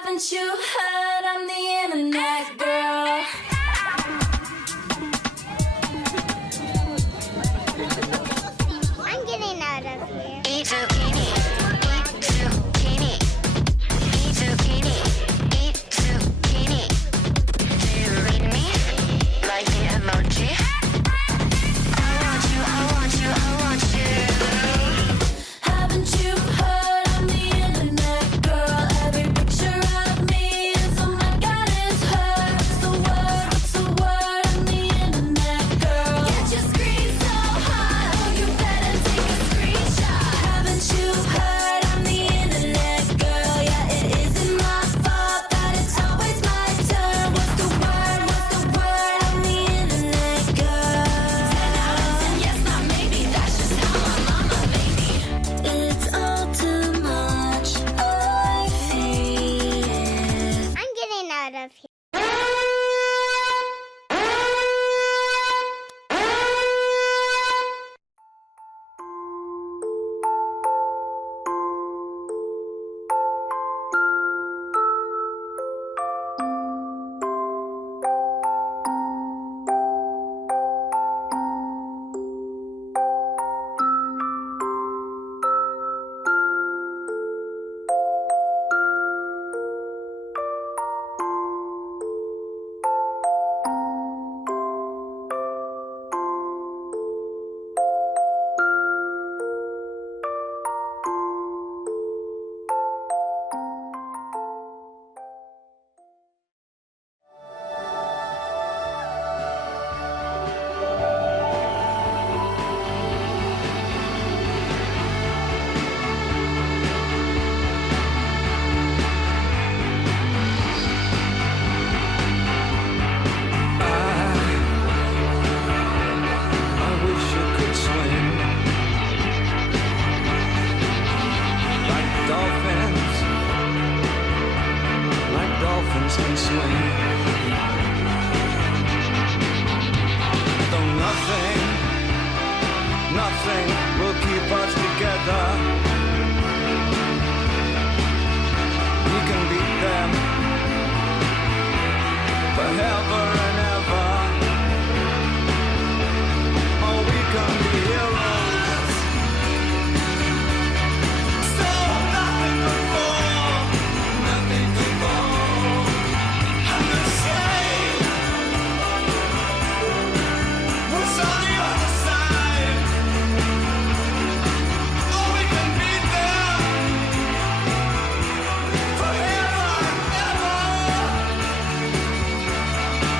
Haven't you heard I'm the internet girl? I'm getting out of here. Eat zucchini, eat zucchini, eat zucchini, eat zucchini. Do you read me? Like the emoji? I want you, I want you, I want you. Haven't you heard I'm the internet girl? Every picture of me is, oh my god, it's her. What's the word? What's the word? I'm the internet girl. Get your screen so hot, oh you better take a screenshot. Haven't you heard I'm the internet girl? Yeah, it isn't my fault that it's always my turn. What's the word? What's the word? I'm the internet girl. 10 out of 10, yes, not maybe. That's just how my mama made me. It's all too much. I feel it. I'm getting out of here. I wish I could swim like dolphins can swim. Though nothing will keep us together. We can beat them forever and ever. Oh, we can be heroes. So nothing to fall, nothing to fall. And the same was on the other side. Oh, we can beat them forever and ever.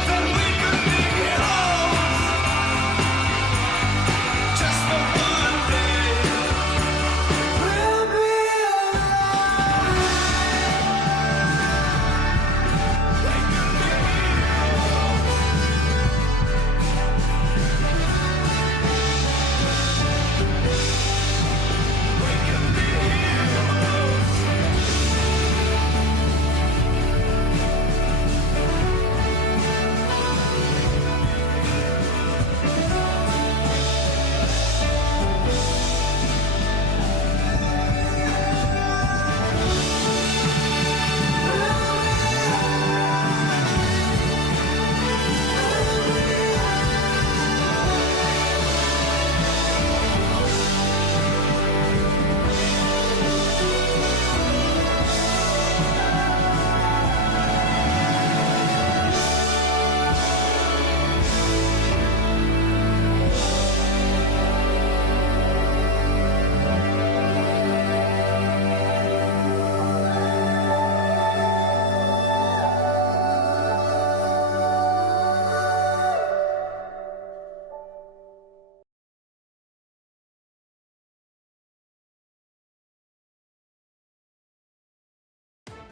Then we can be heroes. Just for one day, we'll be alive. We can be heroes. We can be heroes.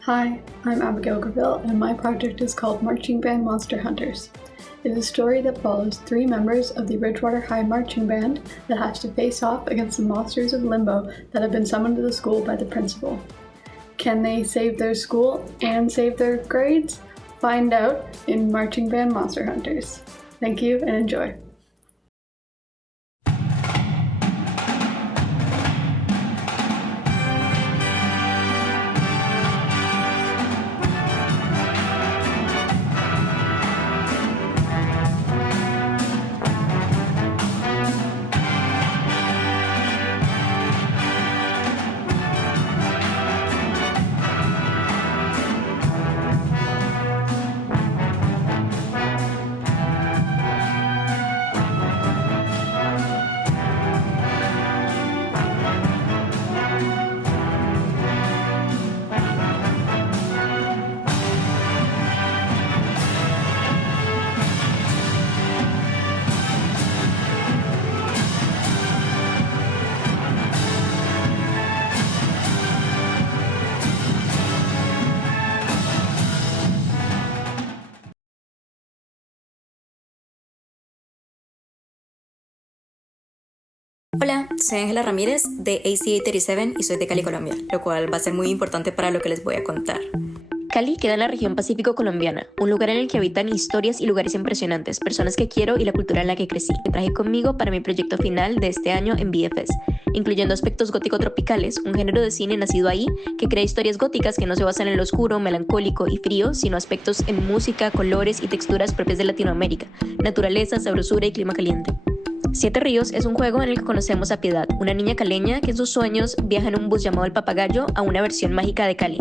Hi, I'm Abigail GRAVILL, and my project is called Marching Band Monster Hunters. It is a story that follows 3 members of the Ridgewater High Marching Band that has to face off against the monsters of Limbo that have been summoned to the school by the principal. Can they save their school and save their grades? Find out in Marching Band Monster Hunters. Thank you and enjoy. Hola, soy Ángela Ramírez de Aca37 y soy de Cali, Colombia, lo cual va a ser muy importante para lo que les voy a contar. Cali queda en la región pacífico colombiana, un lugar en el que habitan historias y lugares impresionantes, personas que quiero y la cultura en la que crecí, que traje conmigo para mi proyecto final de este año en BFS, incluyendo aspectos gótico-tropicales, un género de cine nacido ahí que crea historias góticas que no se basan en lo oscuro, melancólico y frío, sino aspectos en música, colores y texturas propias de Latinoamérica, naturaleza, sabrosura y clima caliente. Siete Rios es un juego en el que conocemos a Piedad, una niña caleña que en sus sueños viaja en un bus llamado El Papagayo a una versión mágica de Cali.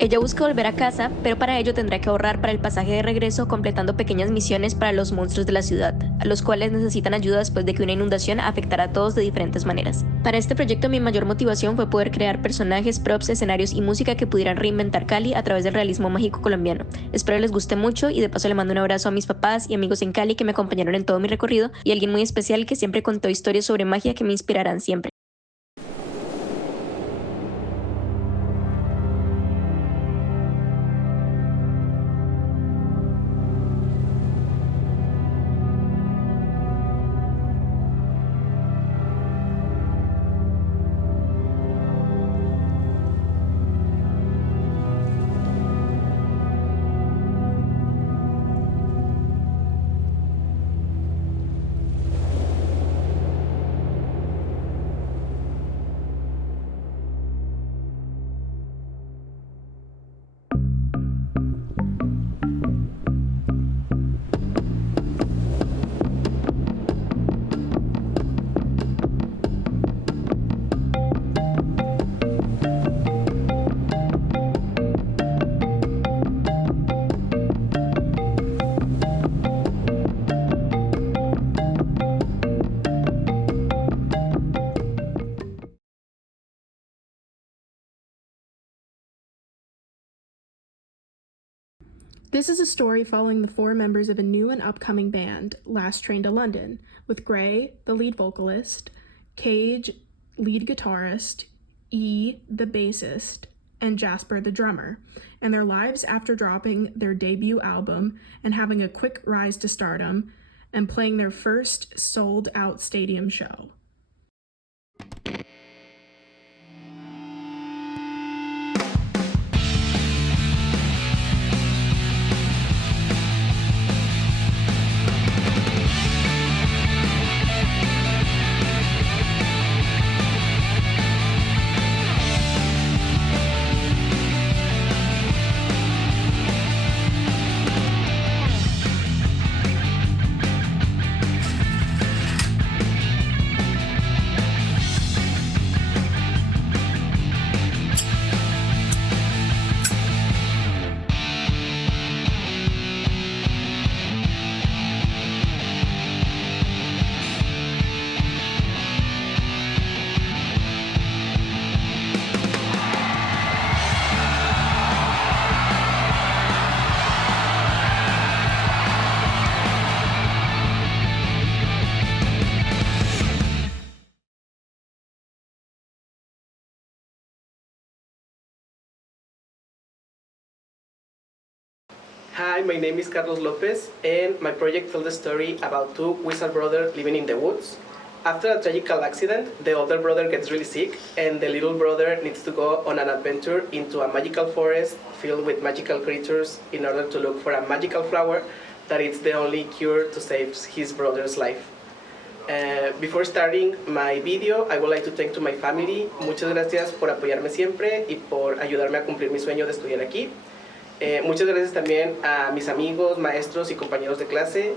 Ella busca volver a casa, pero para ello tendrá que ahorrar para el pasaje de regreso completando pequeñas misiones para los monstruos de la ciudad, a los cuales necesitan ayuda después de que una inundación afectará a todos de diferentes maneras. Para este proyecto mi mayor motivación fue poder crear personajes, props, escenarios y música que pudieran reinventar Cali a través del realismo mágico colombiano. Espero les guste mucho y de paso le mando un abrazo a mis papás y amigos en Cali que me acompañaron en todo mi recorrido y a alguien muy especial que siempre contó historias sobre magia que me inspirarán siempre. This is a story following the four members of a new and upcoming band, Last Train to London, with Gray, the lead vocalist, Cage, lead guitarist, E, the bassist, and Jasper, the drummer, and their lives after dropping their debut album and having a quick rise to stardom and playing their first sold-out stadium show. Hi, my name is Carlos Lopez, and my project tells the story about two wizard brothers living in the woods. After a tragical accident, the older brother gets really sick, and the little brother needs to go on an adventure into a magical forest filled with magical creatures in order to look for a magical flower that is the only cure to save his brother's life. Before starting my video, I would like to thank to my family. Muchas gracias por apoyarme siempre y por ayudarme a cumplir mi sueño de estudiar aquí. Muchas gracias también a mis amigos, maestros y compañeros de clase.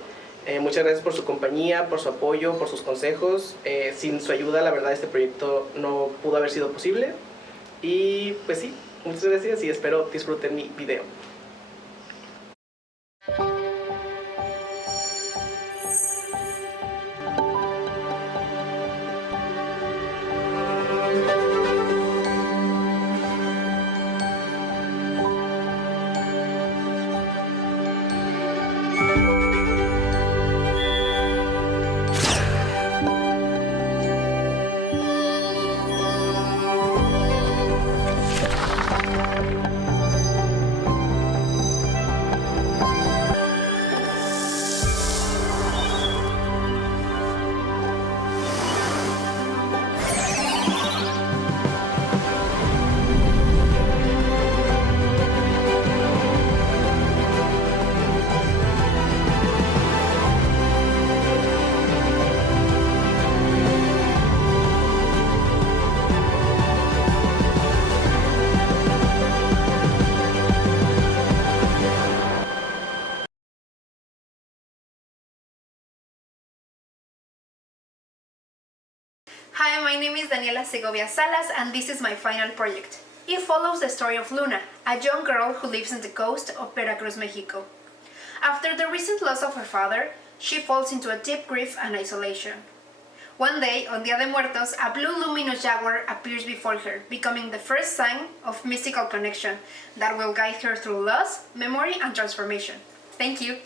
Muchas gracias por su compañía, por su apoyo, por sus consejos. Sin su ayuda, la verdad, este proyecto no pudo haber sido posible. Y pues sí, muchas gracias y espero disfruten mi video. Hi, my name is Daniela Segovia Salas, and this is my final project. It follows the story of Luna, a young girl who lives on the coast of Veracruz, Mexico. After the recent loss of her father, she falls into a deep grief and isolation. One day, on Dia de Muertos, a blue luminous jaguar appears before her, becoming the first sign of mystical connection that will guide her through loss, memory, and transformation. Thank you.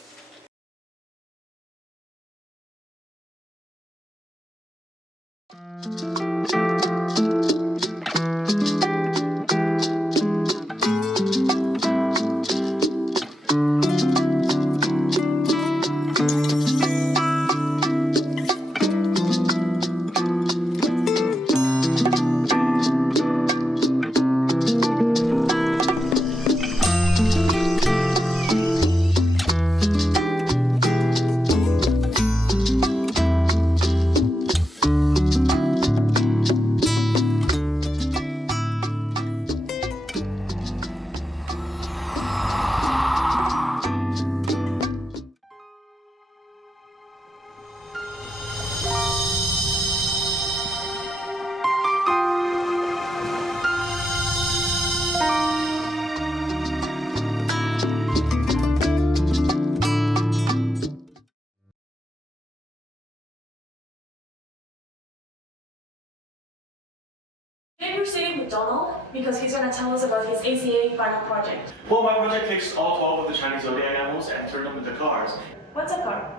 Today we're sitting with Donald because he's going to tell us about his ACA final project. Well, my project takes all 12 of the Chinese zodiac animals and turned them into cars. What's a car?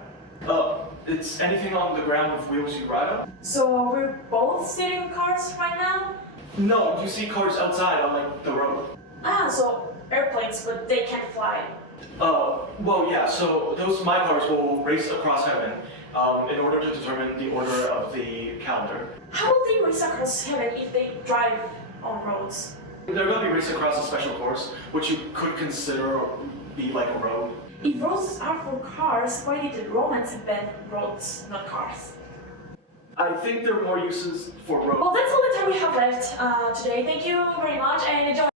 It's anything on the ground with wheels you ride on. So we're both sitting in cars right now? No, you see cars outside on like the road. Ah, so airplanes, but they can't fly. Well, yeah, so those my cars will race across heaven in order to determine the order of the calendar. How will they race across heaven if they drive on roads? They're going to be racing across a special course, which you could consider be like a road. If roads are for cars, why did the Romans invent roads, not cars? I think there are more uses for roads. Well, that's all the time we have left today. Thank you very much and enjoy.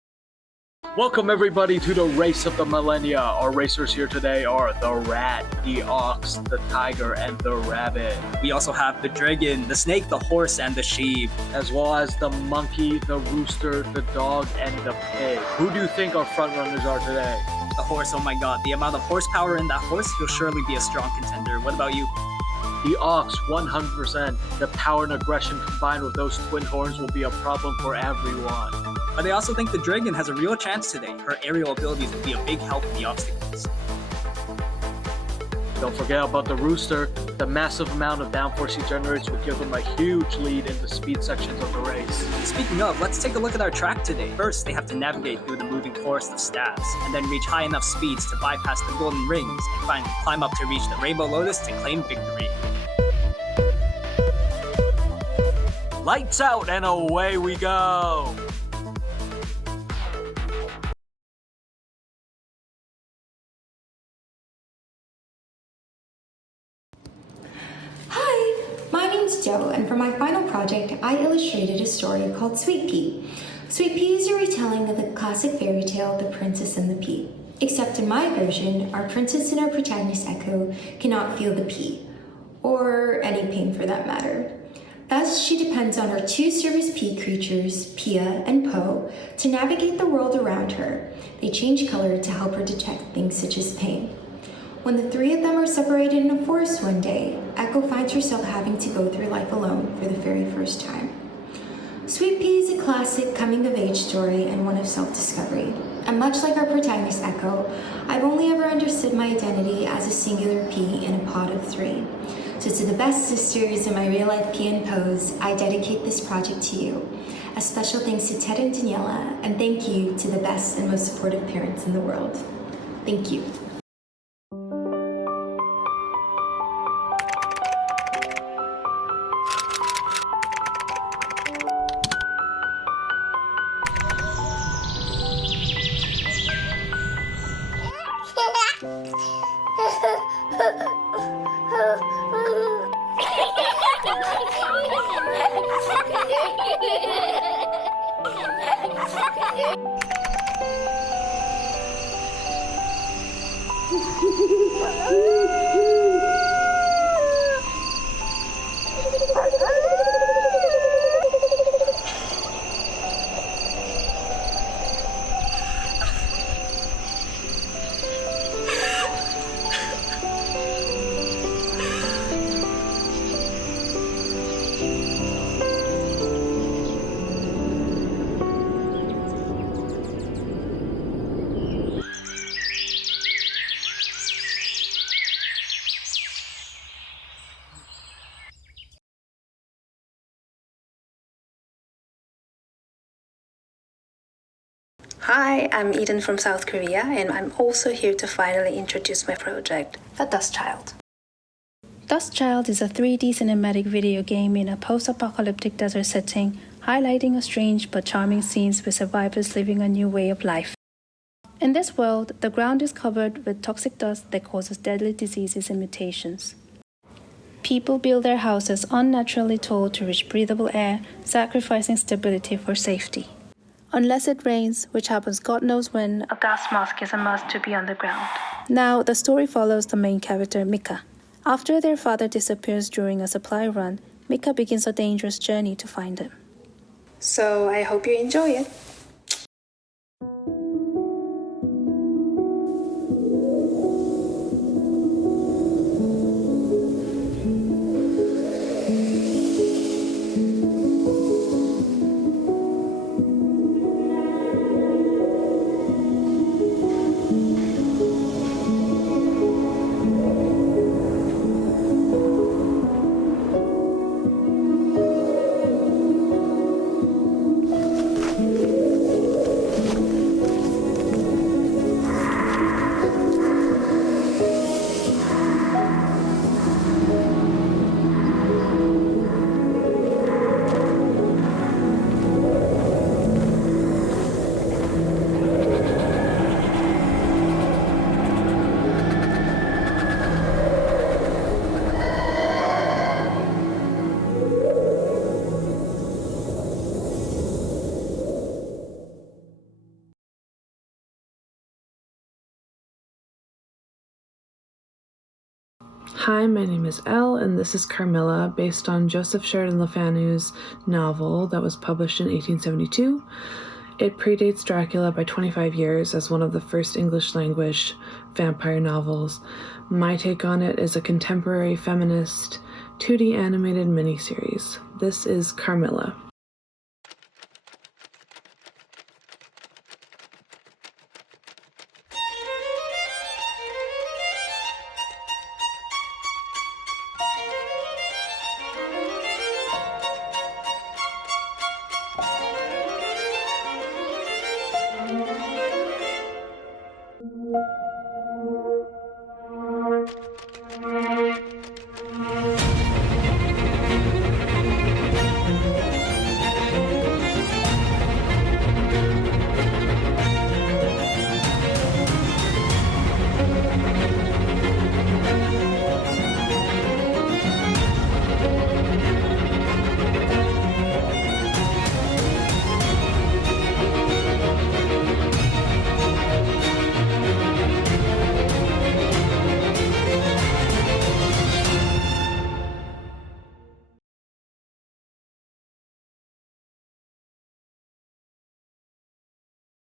Welcome everybody to the race of the millennia. Our racers here today are the rat, the ox, the tiger, and the rabbit. We also have the dragon, the snake, the horse, and the sheep. As well as the monkey, the rooster, the dog, and the pig. Who do you think our front runners are today? The horse, oh my god, the amount of horsepower in that horse, he'll surely be a strong contender. What about you? The ox, 100%. The power and aggression combined with those twin horns will be a problem for everyone. But I also think the dragon has a real chance today. Her aerial abilities will be a big help in the obstacles. Don't forget about the rooster. The massive amount of downforce he generates will give him a huge lead in the speed sections of the race. Speaking of, let's take a look at our track today. First, they have to navigate through the moving forest of staffs, and then reach high enough speeds to bypass the golden rings, and finally climb up to reach the rainbow lotus to claim victory. Lights out and away we go! Hi, my name's Jo, and for my final project, I illustrated a story called Sweetpea. Sweetpea is a retelling of the classic fairy tale, The Princess and the Pea. Except in my version, our princess and our protagonist Echo cannot feel the pea, or any pain for that matter. Thus, she depends on her two service pea creatures, Pea and Po, to navigate the world around her. They change color to help her detect things such as pain. When the three of them are separated in a forest one day, Echo finds herself having to go through life alone for the very first time. Sweetpea is a classic coming-of-age story and one of self-discovery. And much like our protagonist Echo, I've only ever understood my identity as a singular pea in a pod of three. So to the best sisters in my real-life Pea and Pose, I dedicate this project to you. A special thanks to Ted and Daniela, and thank you to the best and most supportive parents in the world. Thank you. Hi, I'm Eden from South Korea, and I'm also here to finally introduce my project, The Dustchild. Dustchild is a 3D cinematic video game in a post-apocalyptic desert setting, highlighting a strange but charming scenes with survivors living a new way of life. In this world, the ground is covered with toxic dust that causes deadly diseases and mutations. People build their houses unnaturally tall to reach breathable air, sacrificing stability for safety. Unless it rains, which happens God knows when, a gas mask is a must to be on the ground. Now, the story follows the main character, Mika. After their father disappears during a supply run, Mika begins a dangerous journey to find him. So, I hope you enjoy it. Hi, my name is Elle, and this is Carmilla, based on Joseph Sheridan Le Fanu's novel that was published in 1872. It predates Dracula by 25 years as one of the first English-language vampire novels. My take on it is a contemporary feminist 2D animated miniseries. This is Carmilla.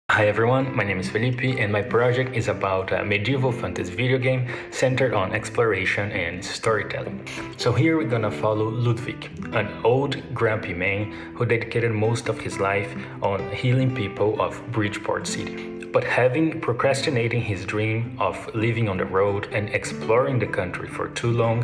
Hi everyone, my name is Felipe and my project is about a medieval fantasy video game centered on exploration and storytelling. So here we're gonna follow Ludvig, an old grumpy man who dedicated most of his life on healing people of Bridgeport City. But having procrastinating his dream of living on the road and exploring the country for too long,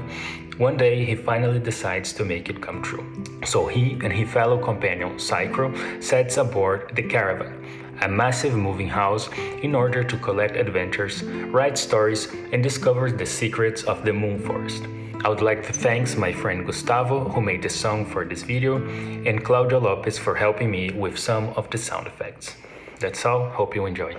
one day he finally decides to make it come true. So he and his fellow companion Psycho sets aboard the caravan, a massive moving house, in order to collect adventures, write stories, and discover the secrets of the Moon Forest. I would like to thank my friend Gustavo, who made the song for this video, and Claudia Lopez for helping me with some of the sound effects. That's all, hope you enjoy.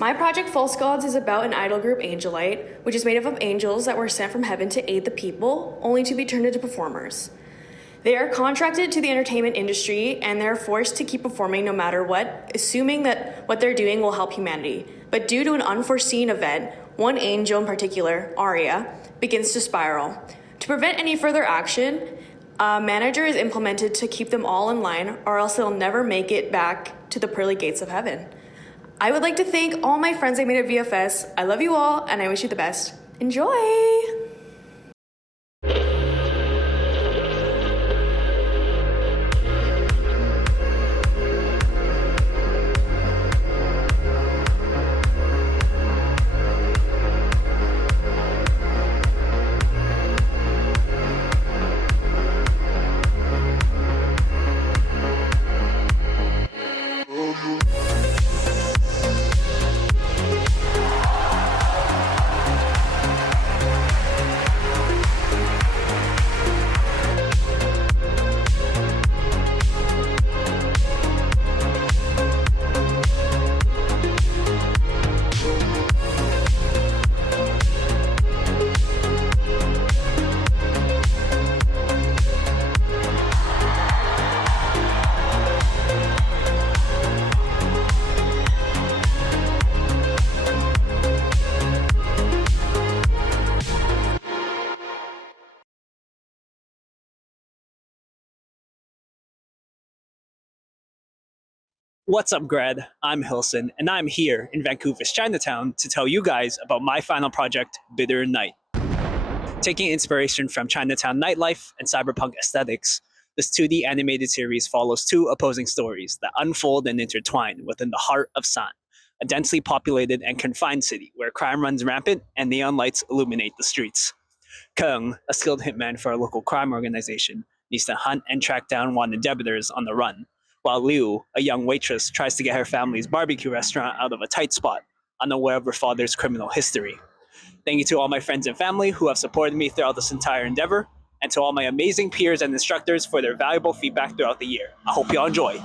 My project False Gods is about an idol group Angelite, which is made up of angels that were sent from heaven to aid the people, only to be turned into performers. They are contracted to the entertainment industry and they're forced to keep performing no matter what, assuming that what they're doing will help humanity. But due to an unforeseen event, one angel in particular, Aria, begins to spiral. To prevent any further action, a manager is implemented to keep them all in line, or else they'll never make it back to the pearly gates of heaven. I would like to thank all my friends I made at VFS. I love you all, and I wish you the best. Enjoy! What's up, Grad? I'm Hilson, and I'm here in Vancouver's Chinatown to tell you guys about my final project, Bitter Night. Taking inspiration from Chinatown nightlife and cyberpunk aesthetics, this 2D animated series follows two opposing stories that unfold and intertwine within the heart of San, a densely populated and confined city where crime runs rampant and neon lights illuminate the streets. Kung, a skilled hitman for a local crime organization, needs to hunt and track down wanted debitors on the run, while Liu, a young waitress, tries to get her family's barbecue restaurant out of a tight spot, unaware of her father's criminal history. Thank you to all my friends and family who have supported me throughout this entire endeavor, and to all my amazing peers and instructors for their valuable feedback throughout the year. I hope you all enjoy.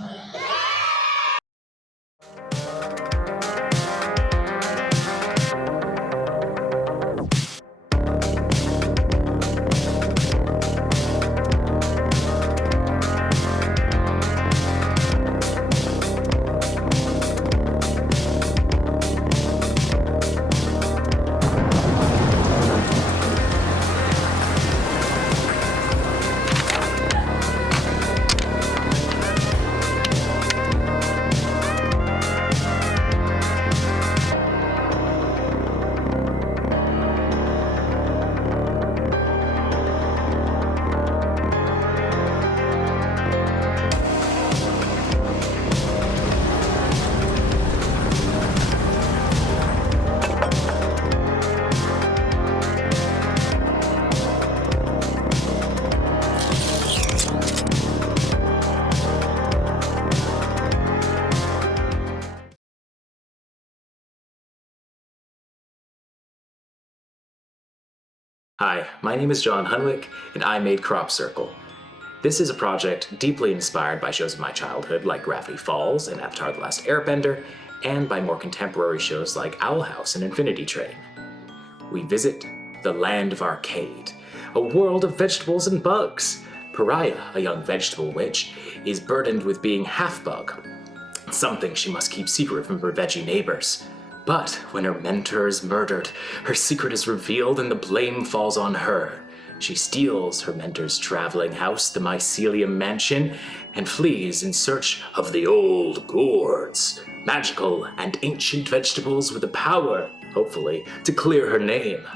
Hi, my name is John HUNWICK, and I made Crop Circle. This is a project deeply inspired by shows of my childhood like Gravity Falls and Avatar: The Last Airbender, and by more contemporary shows like Owl House and Infinity Train. We visit the land of Arcade, a world of vegetables and bugs. Pariah, a young vegetable witch, is burdened with being half-bug, something she must keep secret from her veggie neighbors. But when her mentor is murdered, her secret is revealed and the blame falls on her. She steals her mentor's traveling house, the Mycelium Mansion, and flees in search of the old gourds, magical and ancient vegetables with the power, hopefully, to clear her name.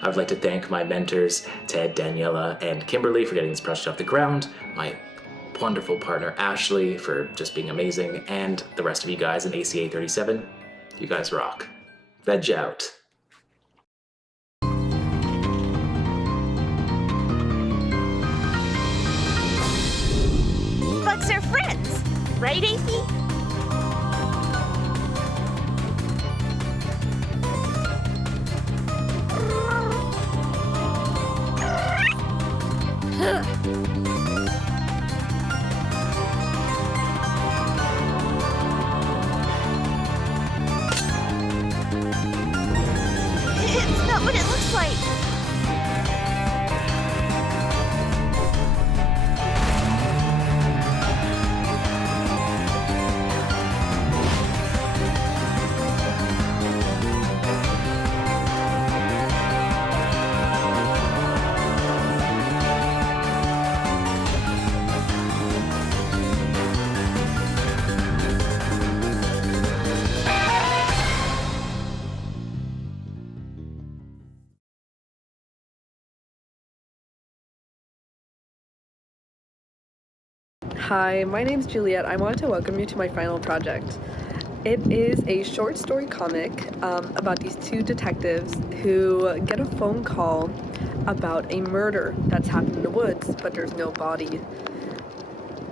I would like to thank my mentors, Ted, Daniela, and Kimberly for getting this project off the ground, my wonderful partner Ashley for just being amazing, and the rest of you guys in Aca37. You guys rock. Veg out. Bugs are friends, right, AC? not what it looks like. Hi, my name's Juliette. I wanted to welcome you to my final project. It is a short story comic about these two detectives who get a phone call about a murder that's happened in the woods, but there's no body.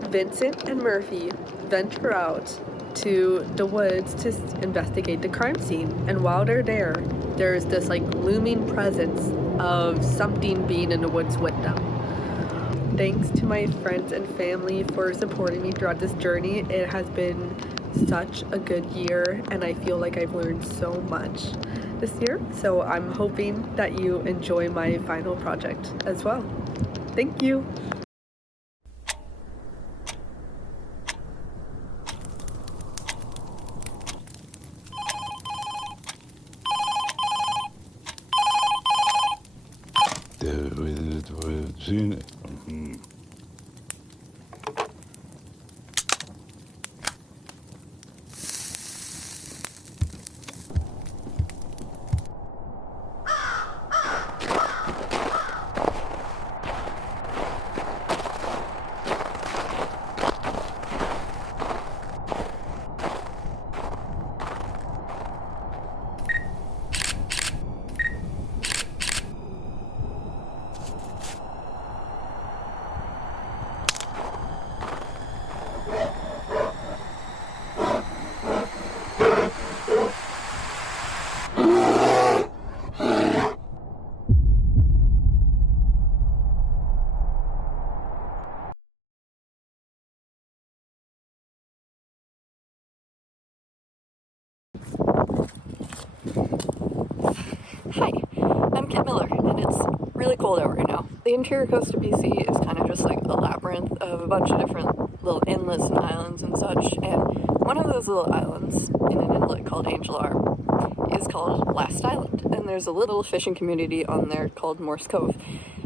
Vincent and Murphy venture out to the woods to investigate the crime scene, and while they're there, there's this like looming presence of something being in the woods with them. Thanks to my friends and family for supporting me throughout this journey. It has been such a good year, and I feel like I've learned so much this year. So I'm hoping that you enjoy my final project as well. Thank you. Hi, I'm Kit Miller, and it's really cold out right now. The interior coast of BC is kind of just like a labyrinth of a bunch of different little inlets and islands and such, and one of those little islands in an inlet called Angel Arm is called Last Island, and there's a little fishing community on there called Morse Cove.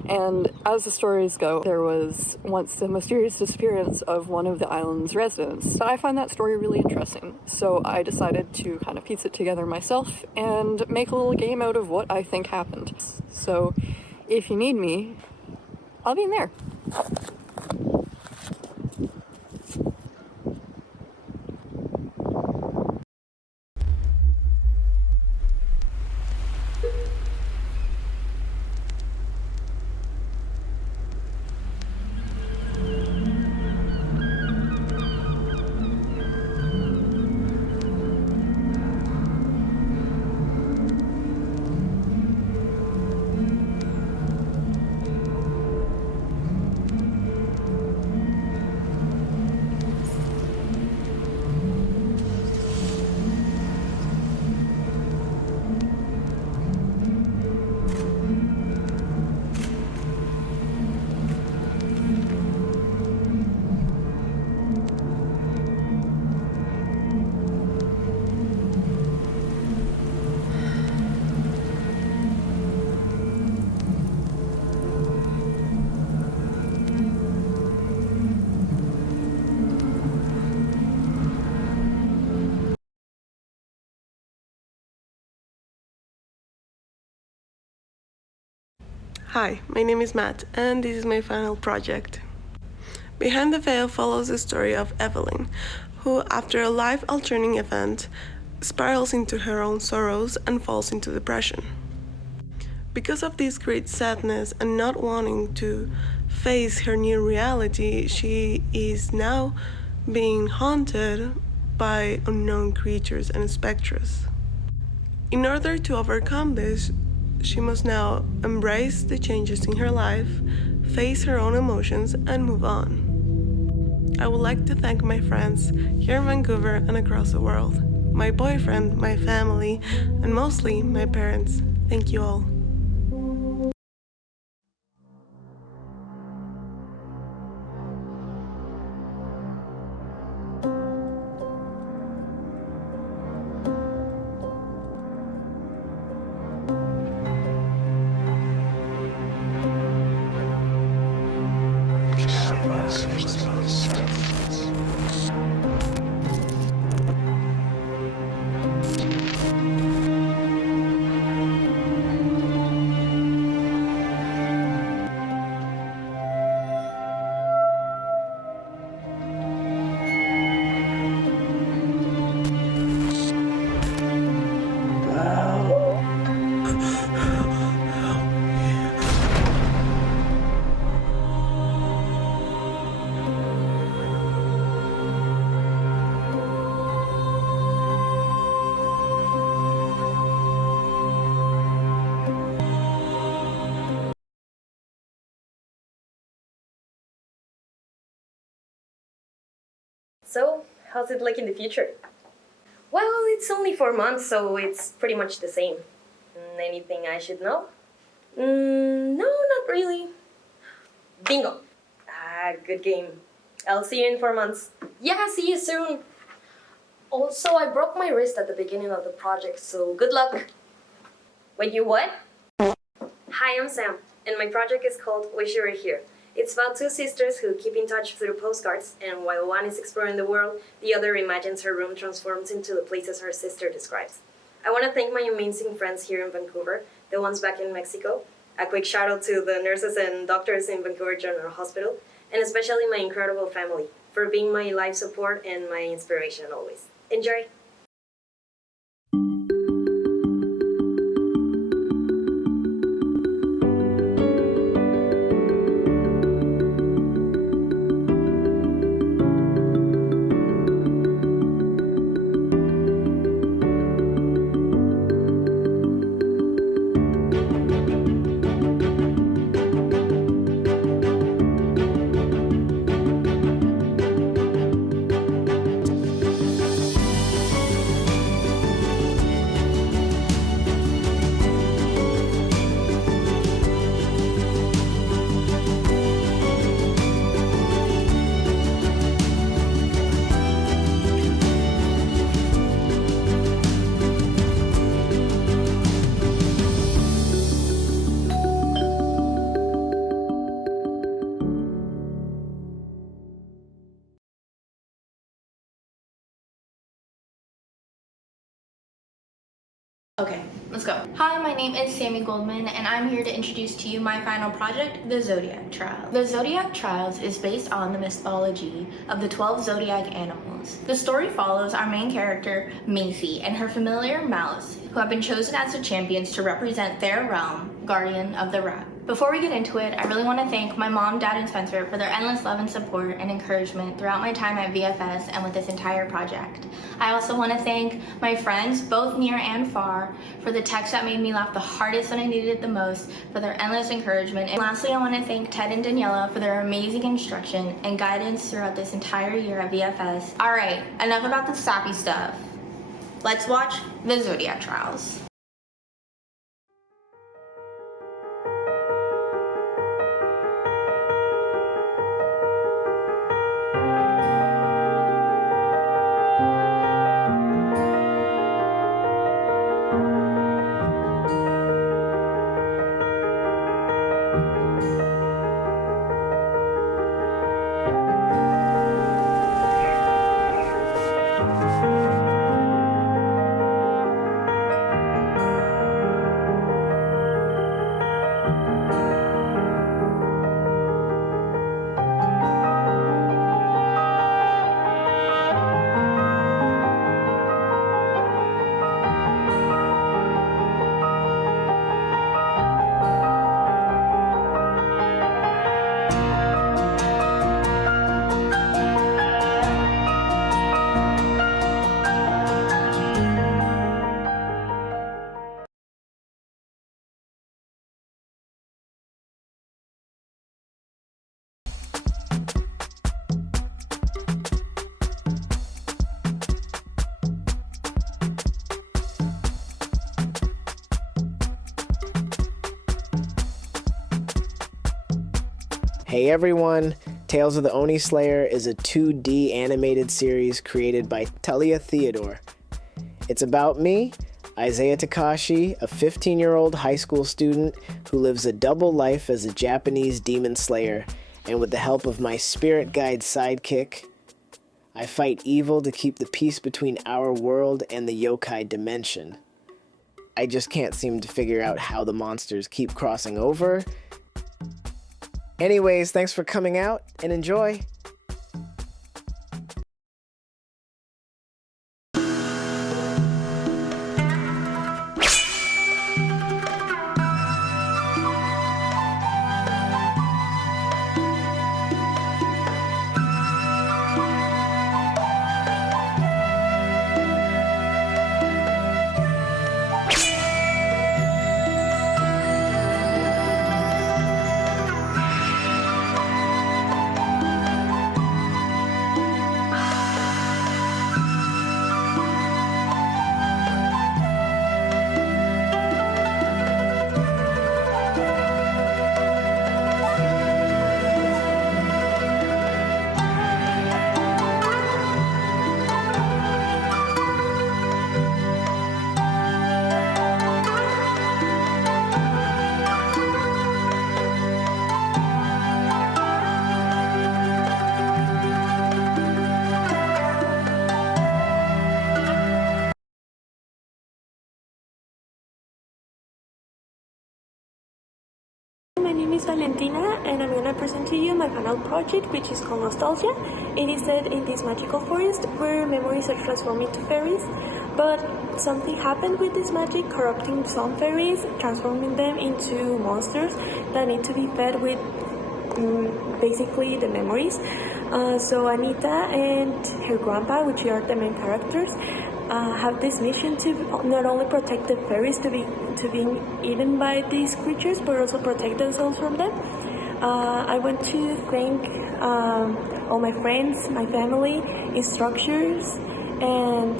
And as the stories go, there was once the mysterious disappearance of one of the island's residents. So I find that story really interesting. So I decided to kind of piece it together myself and make a little game out of what I think happened. So if you need me, I'll be in there. Hi, my name is Matt, and this is my final project. Behind the Veil follows the story of Evelyn, who, after a life-altering event, spirals into her own sorrows and falls into depression. Because of this great sadness and not wanting to face her new reality, she is now being haunted by unknown creatures and spectres. In order to overcome this, she must now embrace the changes in her life, face her own emotions, and move on. I would like to thank my friends here in Vancouver and across the world, my boyfriend, my family, and mostly my parents. Thank you all. So, how's it like in the future? Well, it's only 4 months, so it's pretty much the same. Anything I should know? No, not really. Bingo! Ah, good game. I'll see you in 4 months. Yeah, see you soon! Also, I broke my wrist at the beginning of the project, so good luck! Wait, you what? Hi, I'm Sam, and my project is called Wish You Were Here. It's about two sisters who keep in touch through postcards, and while one is exploring the world, the other imagines her room transforms into the places her sister describes. I want to thank my amazing friends here in Vancouver, the ones back in Mexico. A quick shout out to the nurses and doctors in Vancouver General Hospital, and especially my incredible family for being my life support and my inspiration always. Enjoy! Okay, let's go. Hi, my name is Sammy Goldman, and I'm here to introduce to you my final project, the Zodiac Trials. The Zodiac Trials is based on the mythology of the 12 zodiac animals. The story follows our main character, Macy, and her familiar Malice, who have been chosen as the champions to represent their realm, Guardian of the Rat. Before we get into it, I really want to thank my mom, dad, and Spencer for their endless love and support and encouragement throughout my time at VFS and with this entire project. I also want to thank my friends, both near and far, for the texts that made me laugh the hardest when I needed it the most, for their endless encouragement. And lastly, I want to thank Ted and Daniela for their amazing instruction and guidance throughout this entire year at VFS. Alright, enough about the sappy stuff. Let's watch the Zodiac Trials. Hey everyone! Tales of the Oni Slayer is a 2D animated series created by Talia Theodore. It's about me, Isaiah Takashi, a 15-year-old high school student who lives a double life as a Japanese demon slayer, and with the help of my spirit guide sidekick, I fight evil to keep the peace between our world and the yokai dimension. I just can't seem to figure out how the monsters keep crossing over. Anyways, thanks for coming out, and enjoy! is Valentina, and I'm gonna present to you my final project, which is called Nostalgia. It is set in this magical forest where memories are transformed into fairies, but something happened with this magic, corrupting some fairies, transforming them into monsters that need to be fed with basically the memories. So Anita and her grandpa, which are the main characters, have this mission to not only protect the fairies to being eaten by these creatures, but also protect themselves from them. I want to thank all my friends, my family, instructors, and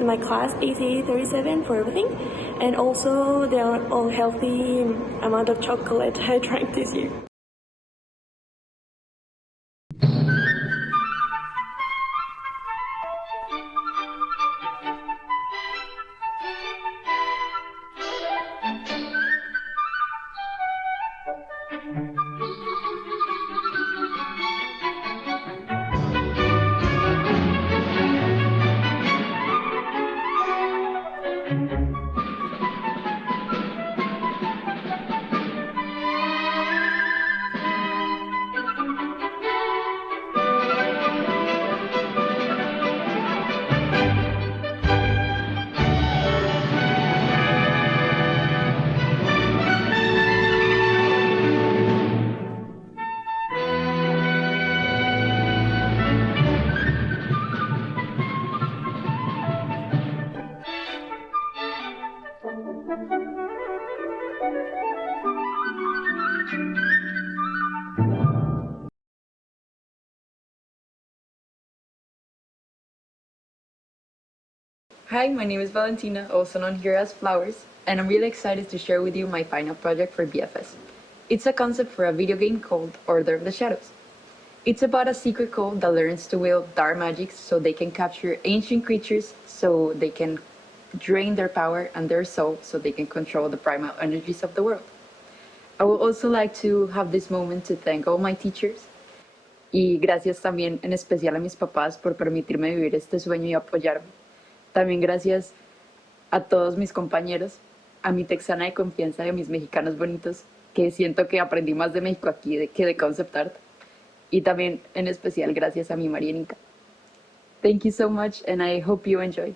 my class Aca37 for everything, and also the unhealthy amount of chocolate I drank this year. Hi, my name is Valentina, also known here as Flowers, and I'm really excited to share with you my final project for BFS. It's a concept for a video game called Order of the Shadows. It's about a secret code that learns to wield dark magics so they can capture ancient creatures, so they can drain their power and their soul, so they can control the primal energies of the world. I would also like to have this moment to thank all my teachers, y gracias también en especial a mis papás por permitirme vivir este sueño y apoyarme. También gracias a todos mis compañeros, a mi texana de confianza y a mis mexicanos bonitos, que siento que aprendí más de México aquí que de concept art. Y también en especial gracias a mi Marianica. Thank you so much and I hope you enjoy.